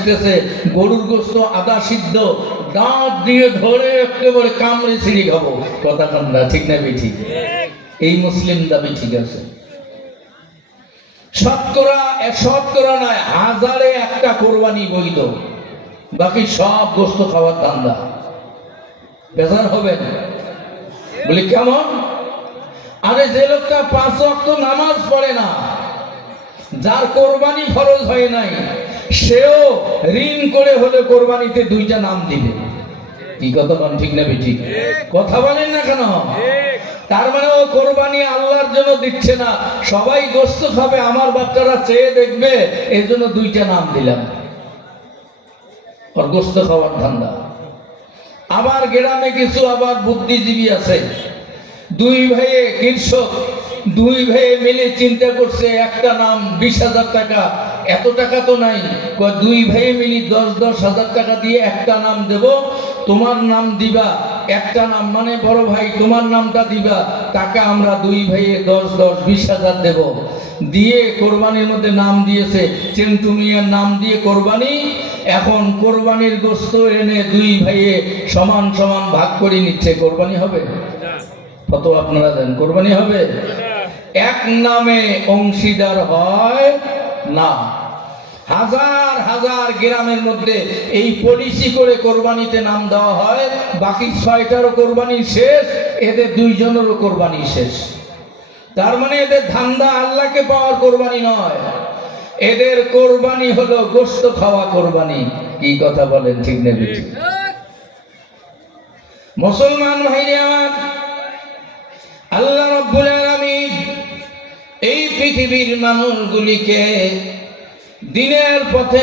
দেখতেছে গরুর গোস্ত আদা সিদ্ধ দাঁত দিয়ে ধরে একেবারে কামড়ে ছিঁড়ি খাবো, কথা কান্দা ঠিক না বেঠিক? এই মুসলিম দাবি ঠিক আছে। শতকরা নয়, হাজারে একটা কোরবানি বৈধ, বাকি সব গোস্ত খাওয়ার ধান্দা। বেজার হবেন বলি কেমন? আরে যে লোকটা 5 ওয়াক্ত নামাজ পড়ে না, যার কোরবানি ফরজ হয় নাই, সেও ঋণ করে হলে কোরবানিতে 2টা নাম দিবে। কি কথা বলেন ঠিক না বেঠিক? কথা বলেন না কেন? তার মানে ও কোরবানি আল্লাহর জন্য দিচ্ছে না, সবাই গোস্ত খাবে, আমার বাচ্চারা চেয়ে দেখবে, এই জন্য 2টা নাম দিলাম। ওর গোস্ত খাওয়ার ধান্দা। আবার গ্রামে কিছু আবার বুদ্ধিজীবী আছে, 2 ভাইয়ে কৃষক, 2 ভাইয়ে মিলে চিন্তা করছে একটা নাম 20,000 টাকা, এত টাকা তো নাই, 2 ভাইয়ে মিলি 10,000 টাকা দিয়ে একটা নাম দেব, তোমার নাম দিবা একটা নাম, মানে বড় ভাই তোমার নামটা দিবা, টাকা আমরা 2 ভাইয়ে 20,000 দেব। দিয়ে কোরবানির মধ্যে নাম দিয়েছে চেন্টু মিয়ার নাম দিয়ে কোরবানি। এখন কোরবানির গোস্ত এনে 2 ভাইয়ে সমান সমান ভাগ করে নিচ্ছে, কোরবানি হবে? কত আপনারা দেন, কোরবানি হবে? এক নামে অংশীদার হয় না। হাজার হাজার গ্রামের মধ্যে এই পলিসি করে কোরবানিতে নাম দেওয়া হয়, বাকি 6টারও কোরবানি শেষ, এদের 2 জনেরও কোরবানি শেষ। তার মানে এদের ধান্দা আল্লাহকে পাওয়ার কোরবানি নয়, এদের কোরবানি হলো গোশত খাওয়া কোরবানি। কি কথা বলেন ঠিক না বেঠিক? মুসলমান ভাইরা আমার, আল্লাহ রাব্বুল আলামিন এই পৃথিবীর মানুষগুলিকে দিনের পথে